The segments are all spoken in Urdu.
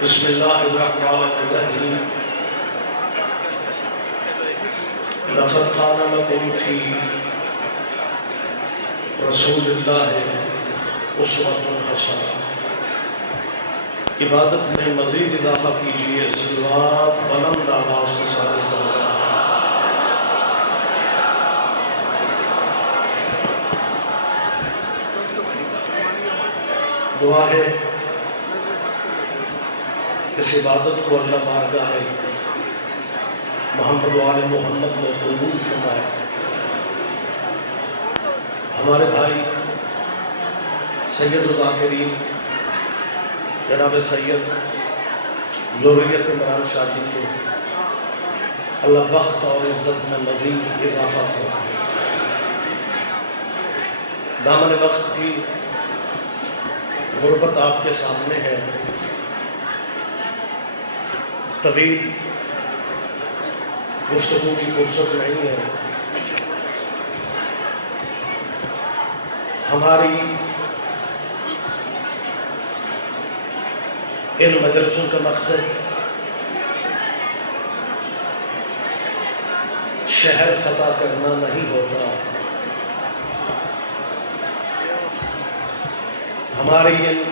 بسم اللہ الرحمن الرحیم لقد کان لکم فی رسول اللہ اسوۃ حسنہ۔ عبادت میں مزید اضافہ کیجیے، صلوات بلند آواز سے سارے سلام۔ دعا ہے اس عبادت کو اللہ بارگاہ محمد و آل محمد میں قبول فرمائے۔ ہمارے بھائی سید الذاکرین جناب سید ذریت عمران شاہ جی کو اللہ بخت اور عزت میں مزید اضافہ فرمائے۔ دامن وقت کی غربت آپ کے سامنے ہے، طویل گفتگو کی فرصت نہیں ہے۔ ہماری ان مجلسوں کا مقصد شہر فتح کرنا نہیں ہوتا، ہماری ان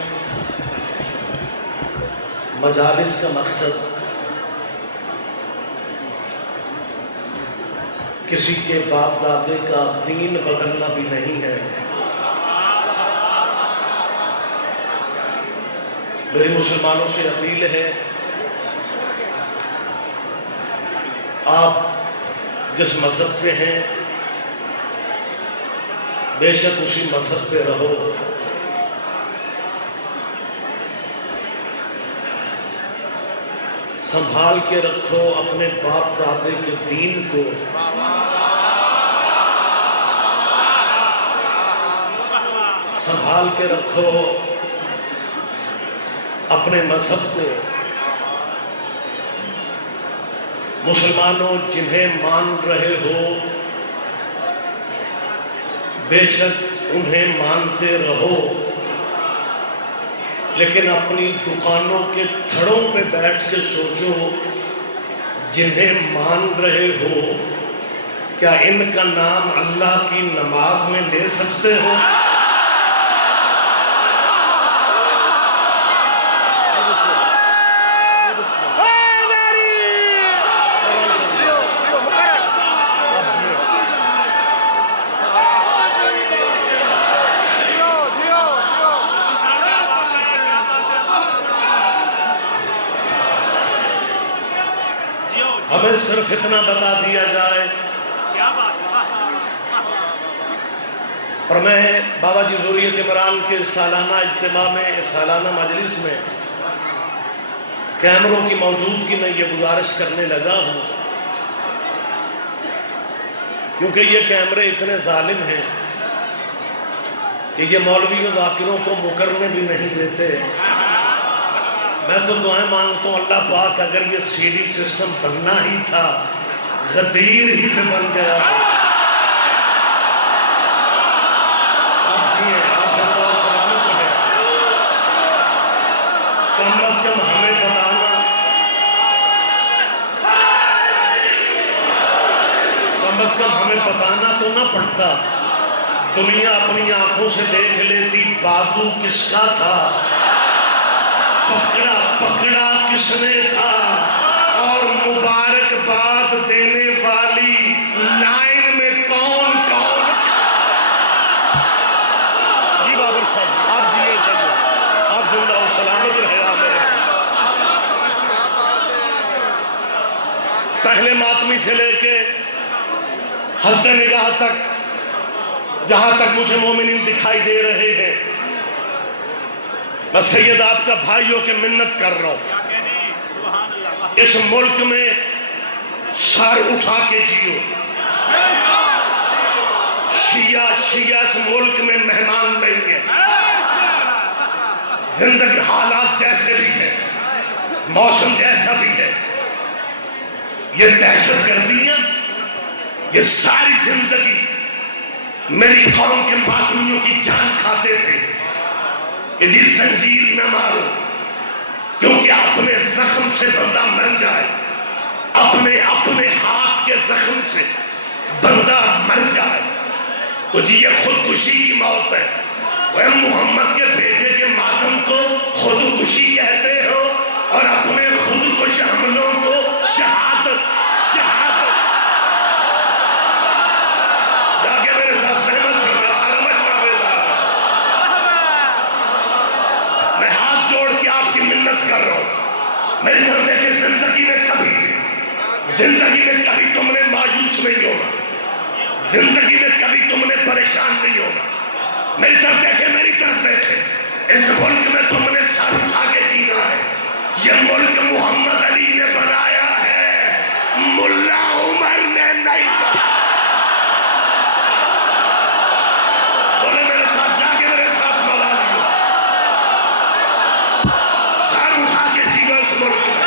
مجالس کا مقصد کسی کے باپ دادے کا دین بدلنا بھی نہیں ہے۔ میری مسلمانوں سے اپیل ہے، آپ جس مذہب پہ ہیں بے شک اسی مذہب پہ رہو، سنبھال کے رکھو اپنے باپ دادے کے دین کو، سنبھال کے رکھو اپنے مذہب کو۔ مسلمانوں جنہیں مان رہے ہو بے شک انہیں مانتے رہو، لیکن اپنی دکانوں کے تھڑوں پہ بیٹھ کے سوچو جنہیں مان رہے ہو کیا ان کا نام اللہ کی نماز میں لے سکتے ہو؟ ہمیں صرف اتنا بتا دیا جائے، اور میں بابا جی ذریت عمران کے سالانہ اجتماع میں، اس سالانہ مجلس میں کیمروں کی موجودگی میں یہ گزارش کرنے لگا ہوں، کیونکہ یہ کیمرے اتنے ظالم ہیں کہ یہ مولوی و ذاکروں کو مکرنے بھی نہیں دیتے۔ میں تو دعائیں مانگتا ہوں اللہ پاک اگر یہ سی ڈی سسٹم بننا ہی تھا غدیر ہی پہ بن گیا۔ آپ جیئے، آپ اللہ سلامت ہے، کم از کم ہمیں بتانا، کم از کم ہمیں بتانا تو نہ پڑتا، دنیا اپنی آنکھوں سے دیکھ لیتی بازو کس کا تھا، پکڑا پکڑا کس نے تھا، اور مبارکباد دینے والی لائن میں کون کون تھا۔ جی بابر صاحب آپ جیئے سید، آپ زندہ و سلامت رہے آمین۔ پہلے ماتمی سے لے کے حد نگاہ تک جہاں تک مجھے مومنین دکھائی دے رہے ہیں، میں سید آپ کا بھائیوں کے منت کر رہا ہوں، اس ملک میں سر اٹھا کے جیو۔ شیعہ اس ملک میں مہمان نہیں ہے، زندگی حالات جیسے بھی ہیں، موسم جیسا بھی ہے، یہ دہشت گردیاں، یہ ساری زندگی میری قوم کے ماتمیوں کی جان کھاتے تھے کہ جی زنجیر نہ مارو، کیونکہ کہ اپنے زخم سے بندہ مر جائے، اپنے ہاتھ کے زخم سے بندہ مر جائے تو جی یہ خودکشی کی موت ہے۔ وہ محمد کے بیٹے کے ماتم کو خودکشی کہتے ہو اور اپنے خودکش حملوں کو شہادت جا کے میرے ساتھ سہمت کرنا، سارا مجمع بیدار ہے۔ میں ہاتھ جوڑ کے آپ کی منت کر رہا ہوں، میری طرف دیکھیں، زندگی میں کبھی تم نے مایوس نہیں ہونا، زندگی میں کبھی تم نے پریشان نہیں ہونا۔ میری طرف دیکھیں، اس ملک میں تم نے سر اٹھا کے جینا ہے۔ یہ ملک محمد علی نے بنایا ہے، ملا عمر نے نہیں بنایا۔ بولے میرے ساتھ، جا کے میرے ساتھ ملا دیو، سر اٹھا کے جیو اس ملک میں،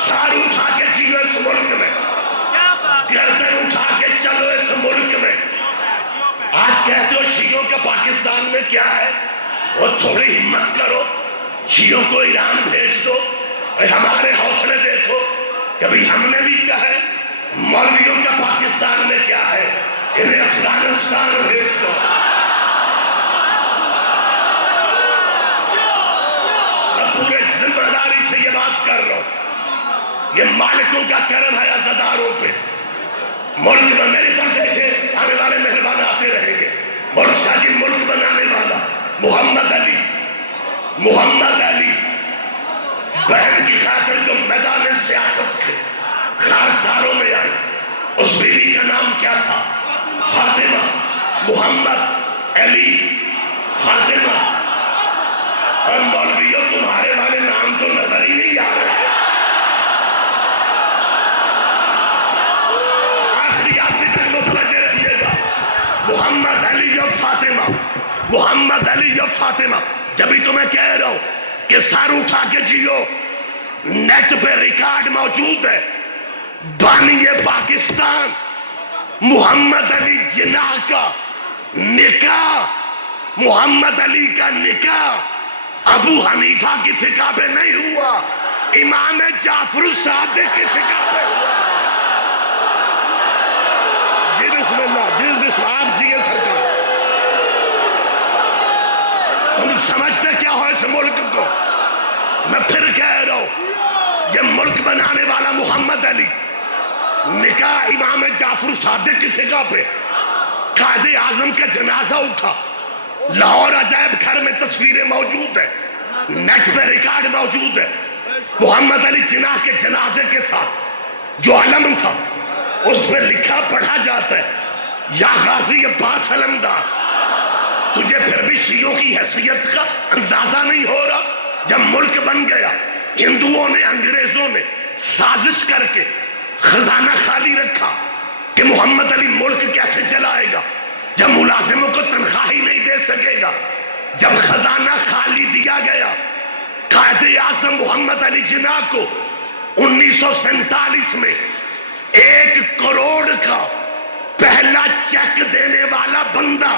سر اٹھا کے جیو اس ملک میں، گردن اٹھا کے چلو اس ملک میں۔ آج کہتے ہو شیعوں کا پاکستان میں کیا ہے؟ وہ تھوڑی ہمت کرو، شیعوں کو ایران بھیج دو۔ ہمارے حوصلے دیکھو، کبھی ہم نے بھی کہا ہے مولویوں کا پاکستان میں کیا ہے، انہیں افغانستان بھیج دو۔ میں پورے ذمہ داری سے یہ بات کر رہا ہوں، یہ مالکوں کا کرم ہے عزاداروں پہ۔ ملک میں میری طرف دیکھیں، آنے والے مہربان آتے رہیں گے۔ ملک ساجی، ملک بنانے والا محمد علی بہن کی خاطر جو میدان سیاست کے خارساروں میں آئی، اس بیوی کا نام کیا تھا؟ فاطمہ، محمد علی، فاطمہ۔ اور مولویوں، تمہارے والے نام تو نظر ہی نہیں آ رہے۔ محمد علی و فاطمہ، محمد علی و فاطمہ۔ جبھی تمہیں کہہ رہا ہوں کہ سر اٹھا کے جیو، نیٹ پہ ریکارڈ موجود ہے۔ بانی پاکستان محمد علی جناح کا نکاح، محمد علی کا نکاح ابو حنیفہ کی فقہ پہ نہیں ہوا، امام جعفر الصادق کی فقہ پہ ہوا۔ جی بسم اللہ، جی بسم اللہ، آپ جیے سرکار۔ تم سمجھتے کیا ہو اس ملک کو؟ میں پھر کہہ رہا ہوں، یہ ملک بنانے والا محمد علی، نکاح امام جعفر الصادق کی فقہ پہ، قائد اعظم کا جنازہ اٹھا، لاہور عجائب گھر میں تصویریں موجود ہیں، نیٹ پہ ریکارڈ موجود ہے۔ محمد علی جناح کے جنازے کے ساتھ جو علم تھا، اس میں لکھا پڑھا جاتا ہے، یا غازی عباس علمدار۔ تجھے پھر بھی شیعوں کی حیثیت کا اندازہ نہیں ہو رہا؟ جب ملک بن گیا، ہندوؤں نے، انگریزوں نے سازش کر کے خزانہ خالی رکھا کہ محمد علی ملک کیسے چلائے گا جب ملازموں کو تنخواہ ہی نہیں دے سکے گا۔ جب خزانہ خالی دیا گیا، قائد اعظم محمد علی جناح کو 1947 میں 1 کروڑ کا پہلا چیک دینے والا بندہ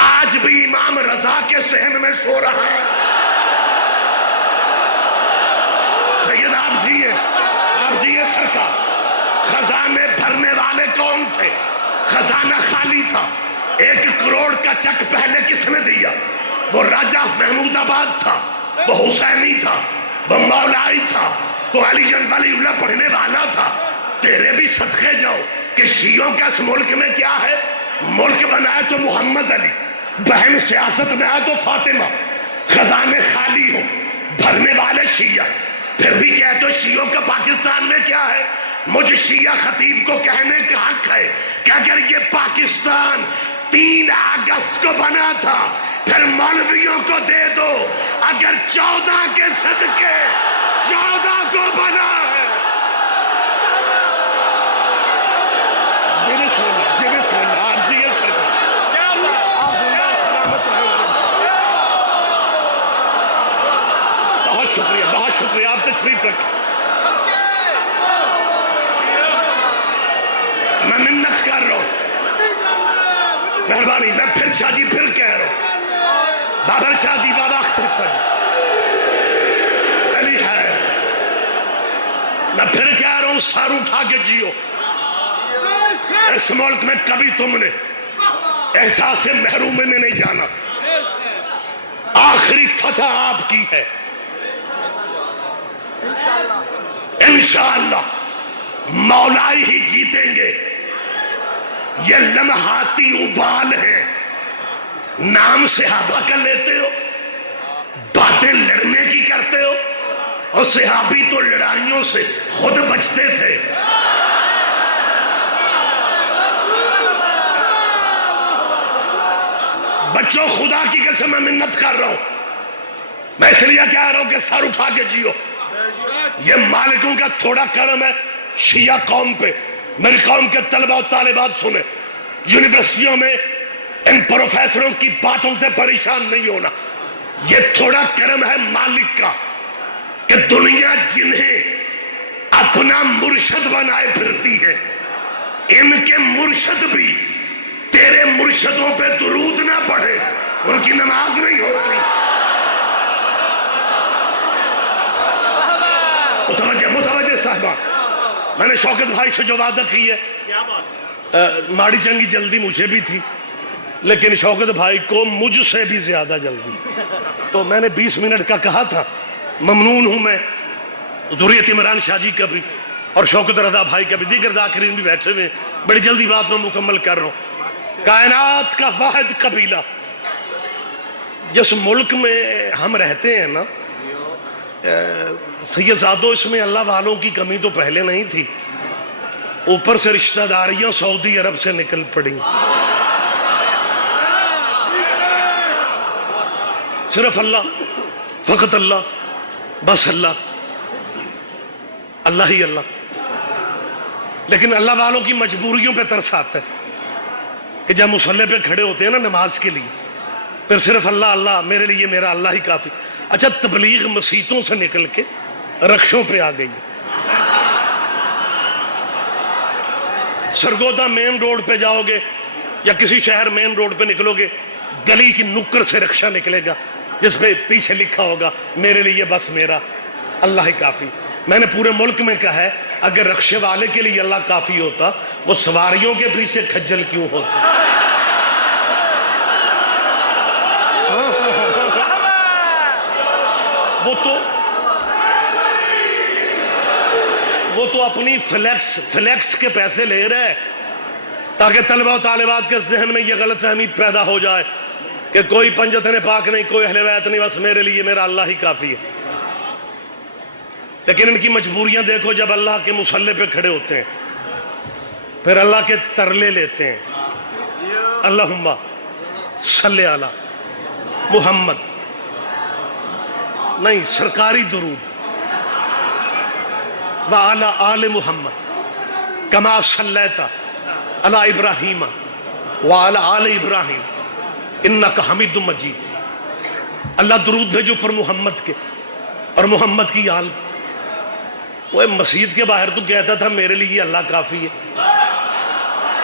آج بھی امام رضا کے صحن میں سو رہا ہے۔ سید آپ جیے سرکار۔ خزانے بھرنے والے کون تھے؟ خزانہ خالی تھا۔ 1 کروڑ کا چیک پہلے کس نے دیا؟ وہ راجہ محمود آباد تھا، وہ حسینی تھا، وہ مولائی تھا، وہ علی جن ولی اللہ پڑھنے والا تھا۔ تیرے بھی صدقے جاؤ کہ شیعوں کا اس ملک میں کیا ہے؟ ملک بنائے تو محمد علی، بہن سیاست میں آئے تو فاطمہ، خزانے خالی ہو، بھرنے والے شیعہ۔ پھر بھی کہتے ہو شیعوں کا پاکستان میں کیا ہے؟ مجھ شیعہ خطیب کو کہنے کا حق ہے کہ اگر یہ پاکستان 3 اگست کو بنا تھا، پھر مولویوں کو دے دو، اگر 14 کے صدقے 14 کو بنا ہے۔ بہت شکریہ، آپ تشریف رکھیں۔ میں منت کر رہا ہوں، مہربانی، میں پھر شاہ جی پھر کہہ رہا ہوں، بابر شاہ جی، بابا اختر شاہ جی، میری ہے، میں پھر کہہ رہا ہوں سر اٹھا کے جیو۔ اس ملک میں کبھی تم نے احساس محرومی میں نہیں جانا، آخری فتح آپ کی ہے انشاءاللہ، مولائی ہی جیتیں گے۔ یہ لمحاتی ابال ہے، نام صحابہ کا لیتے ہو، باتیں لڑنے کی کرتے ہو، اور صحابی تو لڑائیوں سے خود بچتے تھے۔ بچوں خدا کی قسم میں منت کر رہا ہوں، میں اس لیے کہہ رہا ہوں کہ سر اٹھا کے جیو۔ یہ مالکوں کا تھوڑا کرم ہے شیعہ قوم پہ۔ میری قوم کے طلبہ و طالبات سنیں، یونیورسٹیوں میں ان پروفیسروں کی باتوں سے پریشان نہیں ہونا، یہ تھوڑا کرم ہے مالک کا کہ دنیا جنہیں اپنا مرشد بنائے پھرتی ہے، ان کے مرشد بھی تیرے مرشدوں پہ درود نہ پڑھے، ان کی نماز نہیں ہوتی۔ متوجہ صاحبہ، میں نے شوکت بھائی سے جو وعدہ کی ہے، ماڑی چنگی جلدی مجھے بھی تھی، لیکن شوکت بھائی کو مجھ سے بھی زیادہ جلدی، تو میں نے 20 منٹ کا کہا تھا۔ ممنون ہوں میں ذریت عمران شاہ جی کا بھی اور شوکت رضا بھائی کا بھی، دیگر ذاکرین بھی بیٹھے ہوئے، بڑی جلدی بات میں مکمل کر رہا ہوں۔ کائنات کا واحد قبیلہ جس ملک میں ہم رہتے ہیں نا سید زادو، اس میں اللہ والوں کی کمی تو پہلے نہیں تھی، اوپر سے رشتہ داریاں سعودی عرب سے نکل پڑی۔ صرف اللہ، فقط اللہ، بس اللہ، اللہ ہی اللہ۔ لیکن اللہ والوں کی مجبوریوں پہ ترس آتا ہے کہ جب مصلی پہ کھڑے ہوتے ہیں نا نماز کے لیے، پھر صرف اللہ اللہ، میرے لیے میرا اللہ ہی کافی۔ اچھا، تبلیغ مسیتوں سے نکل کے رکشوں پہ آ گئی، سرگودا مین روڈ پہ جاؤ گے یا کسی شہر مین روڈ پہ نکلو گے، گلی کی نکر سے رکشہ نکلے گا جس پہ پیچھے لکھا ہوگا میرے لیے بس میرا اللہ ہی کافی۔ میں نے پورے ملک میں کہا ہے اگر رکشے والے کے لیے اللہ کافی ہوتا، وہ سواریوں کے پیچھے کھجل کیوں ہوتا؟ وہ تو اپنی فلیکس کے پیسے لے رہے ہیں تاکہ طلبہ و طالبات کے ذہن میں یہ غلط فہمی پیدا ہو جائے کہ کوئی پنجتن پاک نہیں، کوئی اہل بیت نہیں، بس میرے لیے میرا اللہ ہی کافی ہے۔ لیکن ان کی مجبوریاں دیکھو، جب اللہ کے مصلی پہ کھڑے ہوتے ہیں پھر اللہ کے ترلے لیتے ہیں، اللہم صلی علی محمد، نہیں سرکاری درود، وعلی آل محمد کما صلیت علی ابراہیم وعلی آل ابراہیم انک حمید مجید۔ اللہ درود بھیجو پر محمد کے اور محمد کی آل۔ وہ مسجد کے باہر تو کہتا تھا میرے لیے اللہ کافی ہے،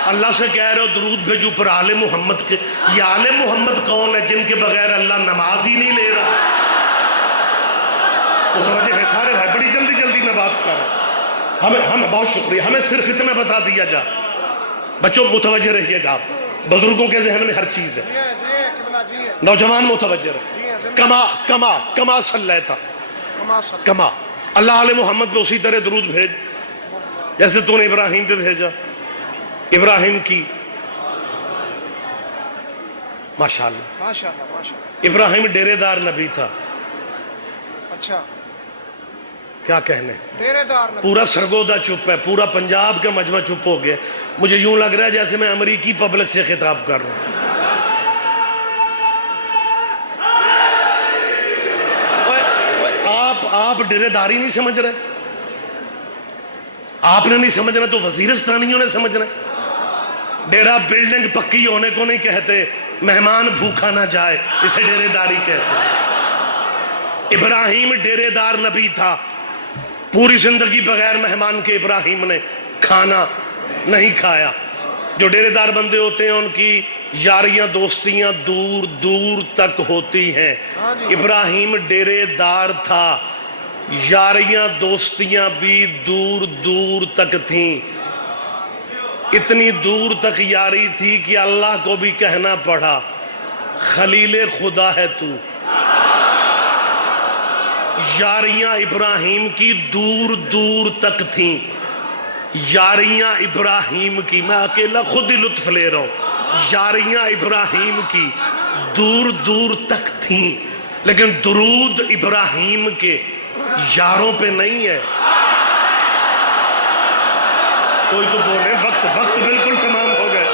اللہ سے کہہ رہے ہو درود بھیجو پر آل محمد کے۔ یہ آل محمد کون ہے جن کے بغیر اللہ نماز ہی نہیں لے رہا؟ متوجہ ہے سارے بھائی، بڑی جلدی میں بات کر رہا ہوں، ہمیں بہت شکریہ، ہمیں صرف اتنا بتا دیا جا۔ بچوں متوجہ رہیے گا، آپ بزرگوں کے ذہن میں ہر چیز ہے، نوجوان متوجہ رہے۔ کما صلیت، کما اللہ علیہ محمد پہ اسی طرح درود بھیج جیسے تو نے ابراہیم پہ بھیجا۔ ابراہیم کی ماشاءاللہ، ابراہیم ڈیرے دار نبی تھا، اچھا کیا کہنے، ڈیرے دار نبی۔ پورا سرگودا چپ ہے، پورا پنجاب کا مجمع چپ ہو گیا۔ مجھے یوں لگ رہا ہے جیسے میں امریکی پبلک سے خطاب کر رہا ہوں۔ آپ ڈیرے داری نہیں سمجھ رہے، آپ نے نہیں سمجھنا تو وزیرستانیوں نے سمجھنا۔ ڈیرا بلڈنگ پکی ہونے کو نہیں کہتے، مہمان بھوکا نہ جائے اسے ڈیرے داری کہتے۔ ابراہیم ڈیرے دار نبی تھا، پوری زندگی بغیر مہمان کے ابراہیم نے کھانا نہیں کھایا۔ جو ڈیرے دار بندے ہوتے ہیں ان کی یاریاں دوستیاں دور دور تک ہوتی ہیں۔ ابراہیم ڈیرے دار تھا، یاریاں دوستیاں بھی دور دور تک تھیں، اتنی دور تک یاری تھی کہ اللہ کو بھی کہنا پڑا خلیل خدا ہے تو۔ یاریاں ابراہیم کی دور دور تک تھیں، یاریاں ابراہیم کی، میں اکیلا خود ہی لطف لے رہا ہوں، یاریاں ابراہیم کی دور دور تک تھیں، لیکن درود ابراہیم کے یاروں پہ نہیں ہے۔ کوئی تو بولے وقت بالکل تمام ہو گئے۔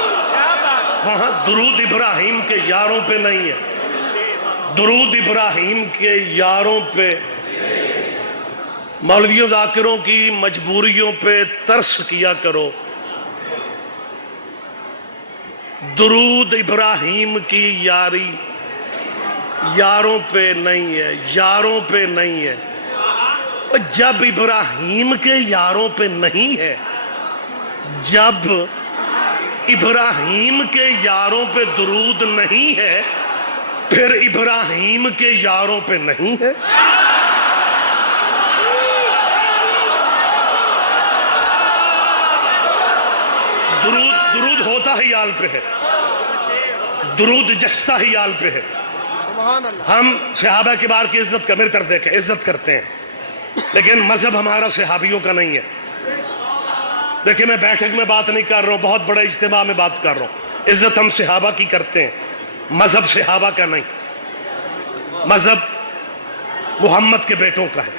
ہاں درود ابراہیم کے یاروں پہ نہیں ہے، درود ابراہیم کے یاروں پہ۔ مولویوں ذاکروں کی مجبوریوں پہ ترس کیا کرو، درود ابراہیم کی یاری یاروں پہ نہیں ہے، یاروں پہ نہیں ہے۔ اور جب ابراہیم کے یاروں پہ نہیں ہے، جب ابراہیم کے یاروں پہ درود نہیں ہے، پھر ابراہیم کے یاروں پہ نہیں ہے۔ درود ہوتا ہی یال پہ ہے، درود جستا ہی یال پہ ہے۔ ہم صحابہ کبار کی عزت کا، میری طرف دیکھیں، عزت کرتے ہیں، لیکن مذہب ہمارا صحابیوں کا نہیں ہے۔ دیکھیں میں بیٹھک میں بات نہیں کر رہا ہوں، بہت بڑے اجتماع میں بات کر رہا ہوں۔ عزت ہم صحابہ کی کرتے ہیں، مذہب صحابہ کا نہیں، مذہب محمد کے بیٹوں کا ہے،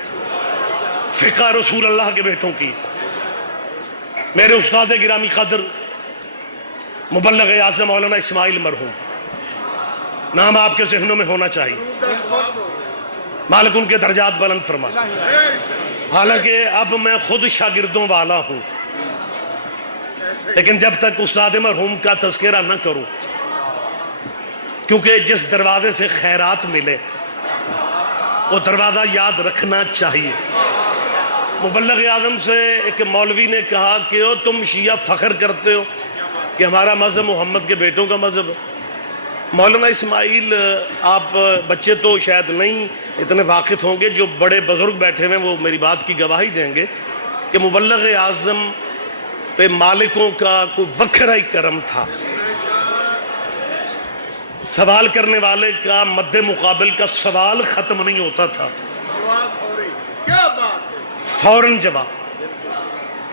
فقہ رسول اللہ کے بیٹوں کی۔ میرے استاد گرامی قدر مبلغ اعظم مولانا اسماعیل مرحوم، نام آپ کے ذہنوں میں ہونا چاہیے، مالک ان کے درجات بلند فرمائے۔ حالانکہ اب میں خود شاگردوں والا ہوں، لیکن جب تک استاد مرحوم کا تذکرہ نہ کروں، کیونکہ جس دروازے سے خیرات ملے وہ دروازہ یاد رکھنا چاہیے۔ مبلغ اعظم سے ایک مولوی نے کہا کہ تم شیعہ فخر کرتے ہو کہ ہمارا مذہب محمد کے بیٹوں کا مذہب ہے۔ مولانا اسماعیل، آپ بچے تو شاید نہیں اتنے واقف ہوں گے، جو بڑے بزرگ بیٹھے ہوئے وہ میری بات کی گواہی دیں گے کہ مبلغ اعظم پہ مالکوں کا کوئی وکھرا ہی کرم تھا۔ سوال کرنے والے کا مد مقابل کا سوال ختم نہیں ہوتا تھا، فوراً جواب۔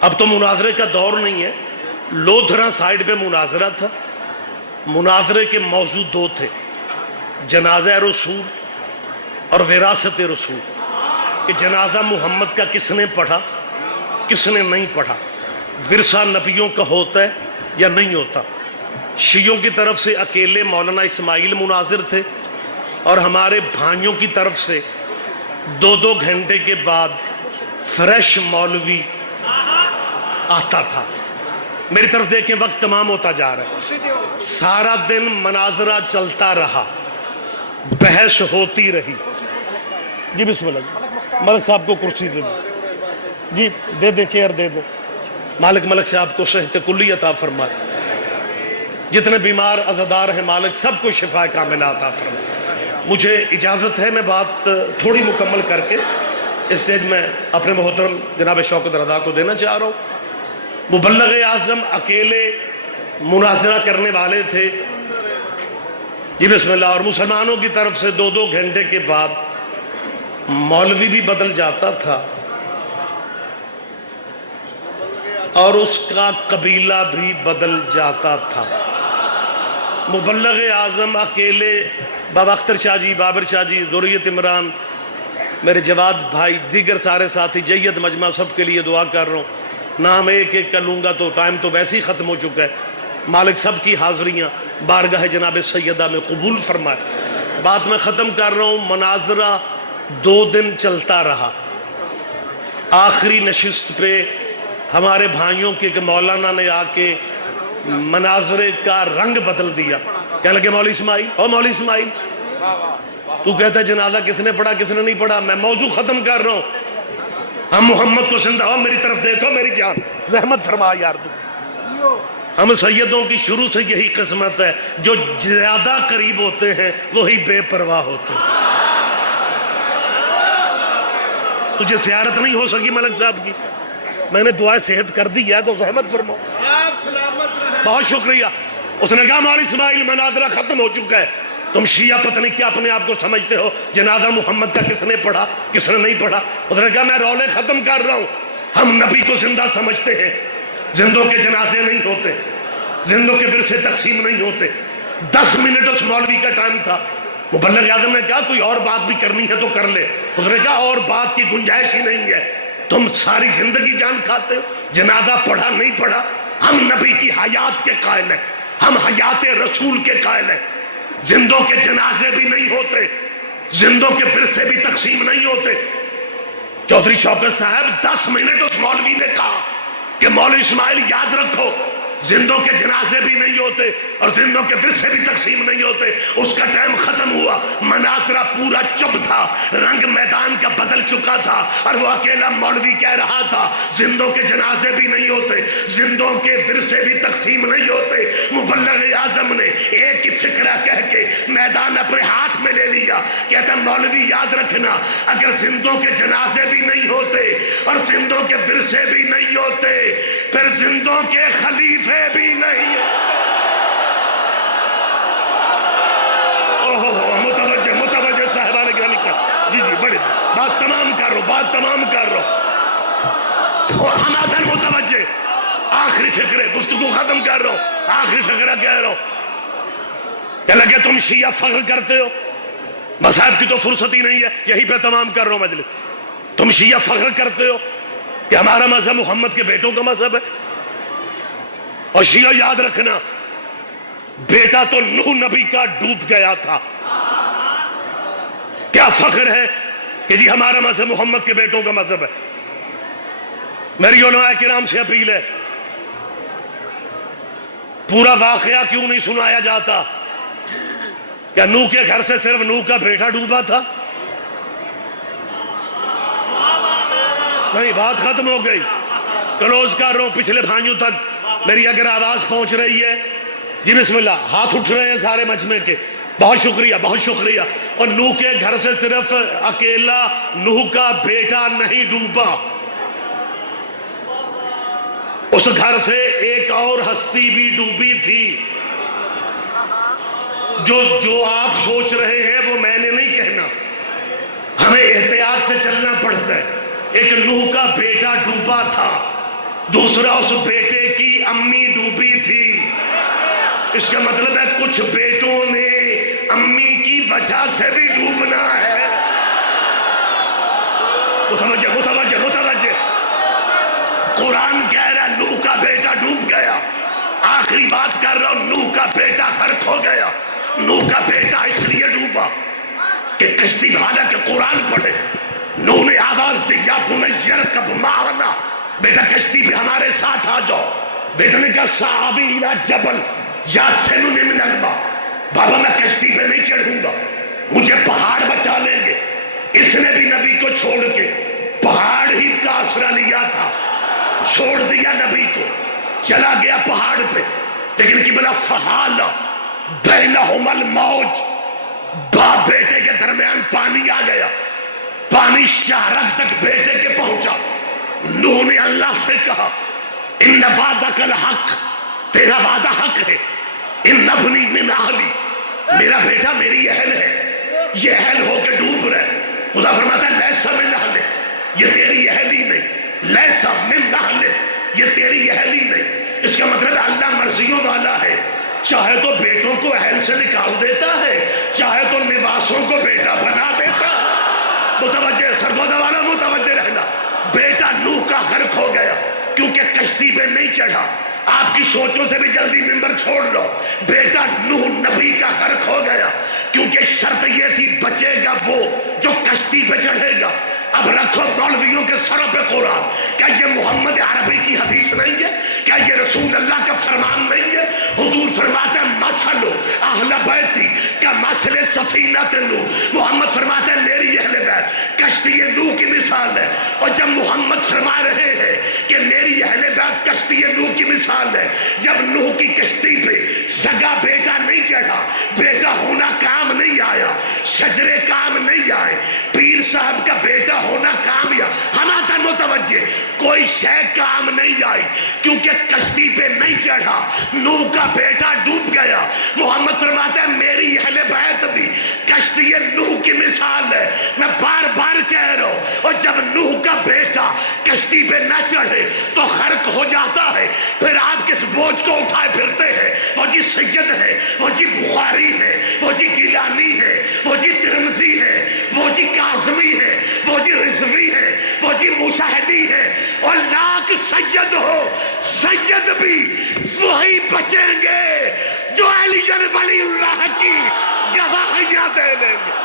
اب تو مناظرے کا دور نہیں ہے، لودھرا سائیڈ پہ مناظرہ تھا، مناظرے کے موضوع دو تھے، جنازہ رسول اور وراثت رسول، کہ جنازہ محمد کا کس نے پڑھا کس نے نہیں پڑھا، ورثہ نبیوں کا ہوتا ہے یا نہیں ہوتا۔ شیعوں کی طرف سے اکیلے مولانا اسماعیل مناظر تھے، اور ہمارے بھائیوں کی طرف سے 2-2 گھنٹے کے بعد فریش مولوی آتا تھا۔ میری طرف دیکھیں، وقت تمام ہوتا جا رہا ہے، سارا دن مناظرہ چلتا رہا، بحث ہوتی رہی۔ جی بسم اللہ جی، ملک صاحب کو کرسی دے دیں، جی دے دیں، چیئر دے دیں۔ مالک ملک صاحب کو صحت کلی عطا فرمائے، جتنے بیمار عزادار ہیں مالک سب کو شفا کاملہ عطا فرمائے۔ مجھے اجازت ہے میں بات تھوڑی مکمل کر کے اسٹیج میں اپنے محترم جناب شوکت رضا کو دینا چاہ رہا ہوں۔ مبلغ اعظم اکیلے مناظرہ کرنے والے تھے، جی بسم اللہ، اور مسلمانوں کی طرف سے 2-2 گھنٹے کے بعد مولوی بھی بدل جاتا تھا اور اس کا قبیلہ بھی بدل جاتا تھا۔ مبلغ اعظم اکیلے، بابا اختر شاہ جی، بابر شاہ جی، ذریت عمران، میرے جواد بھائی، دیگر سارے ساتھی، جید مجمع، سب کے لیے دعا کر رہا ہوں۔ نام ایک ایک کا لوں گا تو ٹائم تو ویسے ہی ختم ہو چکا ہے۔ مالک سب کی حاضریاں بارگاہ جناب سیدہ میں قبول فرمائے۔ بات میں ختم کر رہا ہوں، مناظرہ 2 دن چلتا رہا۔ آخری نشست پہ ہمارے بھائیوں کے مولانا نے آ کے مناظرے کا رنگ بدل دیا، کہنے لگے مولوی اسماعیل، او مولوی اسماعیل، تو کہتا ہے جنازہ کس نے پڑھا کس نے نہیں پڑھا، میں موضوع ختم کر رہا ہوں، ہم محمد کو زندہ، ہو میری طرف دیکھو میری جان، زحمت فرما یار تو۔ ہم سیدوں کی شروع سے یہی قسمت ہے، جو زیادہ قریب ہوتے ہیں وہی بے پرواہ ہوتے ہیں۔ تجھے زیارت نہیں ہو سکی ملک صاحب کی؟ میں نے دعائیں صحت کر دی ہے تو زحمت فرماؤ. آپ سلامت رہیں. بہت شکریہ. اس نے کہا مولوی اسماعیل مناظرہ ختم ہو چکا ہے. تم شیعہ پتہ نہیں کیا اپنے آپ کو سمجھتے ہو. جنازہ محمد کا کس نے پڑھا کس نے نہیں پڑھا. اس نے کہا میں رولے ختم کر رہا ہوں. ہم نبی کو زندہ سمجھتے ہیں. زندوں کے جنازے نہیں ہوتے, زندوں کے ورثے تقسیم نہیں ہوتے. 10 منٹ اس مولوی کا ٹائم تھا. مبلغ اعظم نے کہا کوئی اور بات بھی کرنی ہے تو کر لے. اس نے کہا اور بات کی گنجائش ہی نہیں ہے. تم ساری زندگی جان کھاتے ہو. جنازہ پڑھا نہیں پڑھا, ہم نبی کی حیات کے قائل ہیں, ہم حیات رسول کے قائل ہیں. زندوں کے جنازے بھی نہیں ہوتے, زندوں کے ورثے بھی تقسیم نہیں ہوتے. چودھری شوکت صاحب 10 منٹ اس مولوی نے کہا کہ مولوی اسماعیل یاد رکھو زندوں کے جنازے بھی نہیں ہوتے اور زندوں کے ورثے بھی تقسیم نہیں ہوتے. اس کا ٹائم ختم ہوا. مناظرہ پورا چپ تھا, رنگ میدان کا بدل چکا تھا اور وہ اکیلا مولوی کہہ رہا تھا زندوں کے جنازے بھی نہیں ہوتے, زندوں کے ورثے بھی تقسیم نہیں ہوتے. مبلغ اعظم نے ایک ہی فکرہ کہہ کے میدان اپنے ہاتھ میں لے لیا. کہتا مولوی یاد رکھنا اگر زندوں کے جنازے بھی نہیں ہوتے اور زندوں کے ورثے بھی نہیں ہوتے پھر زندوں کے خلیفے بھی نہیں. متوجہ متوجہ صاحبان گرامی کا جی جی بڑے بات تمام کر رہو بات تمام کر رہو. ہمادن متوجہ آخری فکرے گفتگو ختم کر رہو. آخری فکرہ کہہ رہو کہ لگے تم شیعہ فخر کرتے ہو, مذہب کی تو فرصت ہی نہیں ہے. یہی پہ تمام کر رہا ہوں مجلس. تم شیعہ فخر کرتے ہو کہ ہمارا مذہب محمد کے بیٹوں کا مذہب ہے. اور شیعہ یاد رکھنا بیٹا تو نوح نبی کا ڈوب گیا تھا. کیا فخر ہے کہ جی ہمارا مذہب محمد کے بیٹوں کا مذہب ہے. میری علماء کرام سے اپیل ہے پورا واقعہ کیوں نہیں سنایا جاتا. کیا نوح کے گھر سے صرف نوح کا بیٹا ڈوبا تھا؟ نہیں, بات ختم ہو گئی. کلوز کر رہا ہوں پچھلے بھائیوں تک میری اگر آواز پہنچ رہی ہے. جی بسم اللہ. ہاتھ اٹھ رہے ہیں سارے مجمع کے. بہت شکریہ بہت شکریہ. اور نوح کے گھر سے صرف اکیلا نوح کا بیٹا نہیں ڈوبا, اس گھر سے ایک اور ہستی بھی ڈوبی تھی. جو آپ سوچ رہے ہیں وہ میں نے نہیں کہنا, ہمیں احتیاط سے چلنا پڑتا ہے. ایک نوح کا بیٹا ڈوبا تھا, دوسرا اس بیٹے کی امی ڈوبی تھی. اس کا مطلب ہے کچھ بیٹوں نے امی کی وجہ سے بھی ڈوبنا ہے. متوجہ متوجہ متوجہ. قرآن کہہ رہا ہے نوح کا بیٹا ڈوب گیا. آخری بات کر رہا ہوں, نوح کا بیٹا غرق ہو گیا. نوح کا بیٹا اس لیے ڈوبا کہ کشتی بھالا کے قرآن پڑھے. نوح نے آواز دی یا بنی ارکب معنا, بیٹا کشتی پہ ہمارے ساتھ آ جاؤ. بیٹا نے کہا سآوی الی جبل یعصمنی من الماء, بابا میں کشتی پہ نہیں چڑھوں گا, مجھے پہاڑ بچا لیں گے. اس نے بھی نبی کو چھوڑ کے پہاڑ ہی کا آسرا لیا تھا, چھوڑ دیا نبی کو, چلا گیا پہاڑ پہ. لیکن قبلہ فحال بینہم الموج, باپ بیٹے کے درمیان پانی آ گیا. پانی شاہرگ تک بیٹے کے پہنچا. نوح نے اللہ سے کہا ان وعدک الحق, تیرا وعدہ حق ہے. ان ابنی من اہلی, میرا بیٹا میری اہل ہے, یہ اہل ہو کے ڈوب رہے. خدا فرماتا ہے لیسا من اہل, یہ تیری اہل ہی نہیں. لیسا من اہل, یہ تیری اہل ہی نہیں. اس کا مطلب اللہ مرضیوں والا ہے, چاہے تو بیٹوں کو اہل سے نکال دیتا ہے, چاہے تو نواسوں کو بیٹا بنا دیتا ہے. متوجہ سرگودا والا متوجہ رہنا. بیٹا نوح کا غرق ہو گیا کیونکہ کشتی پہ نہیں چڑھا. آپ کی سوچوں سے بھی جلدی ممبر چھوڑ لو. بیٹا نوح نبی کا غرق ہو گیا کیونکہ شرط یہ تھی بچے گا وہ جو کشتی پہ چڑھے گا. اب رکھو مولویوں کے سروں پہ قرآن. کیا یہ محمد عربی کی حدیث نہیں ہے؟ کیا یہ رسول اللہ کا فرمان نہیں ہے؟ حضور فرماتے ہیں مثل اہل بیتی کا مثل سفینۃ نوح. محمد فرماتے ہیں میری اہل بیت کشتی نوح کی مثال ہے. اور جب محمد فرما رہے ہیں کہ میری اہل بیت کشتی نوح کی مثال ہے, جب نوح کی کشتی پہ سگا بیٹا نہیں چڑھا, بیٹا ہونا کام نہیں آیا, شجرے کام نہیں آئے, پیر صاحب کا بیٹا ہونا کام یا بجے کوئی شے کام نہیں آئی، کیونکہ کشتی پہ نہیں چڑھا، نوح کا بیٹا ڈوب گیا۔ محمد فرماتا ہے میری اہل بیت بھی کشتی نوح کی مثال ہے، میں بار بار کہہ رہا ہوں۔ اور جب نوح کا بیٹا کشتی پہ نہ چڑھے تو غرق ہو جاتا ہے، پھر آپ کس بوجھ کو اٹھائے پھرتے ہیں؟ وہ جی سید ہے، وہ جی بخاری ہے، وہ جی گیلانی ہے، وہ جی ترمذی ہے، وہ جی کاظمی ہے، وہ جی رضوی ہے، وہ جی مشاہدی ہے، اور لاکھ سید ہو، سید بھی وہی بچیں گے جو علی ولی اللہ کی گواہیاں دے لیں گے۔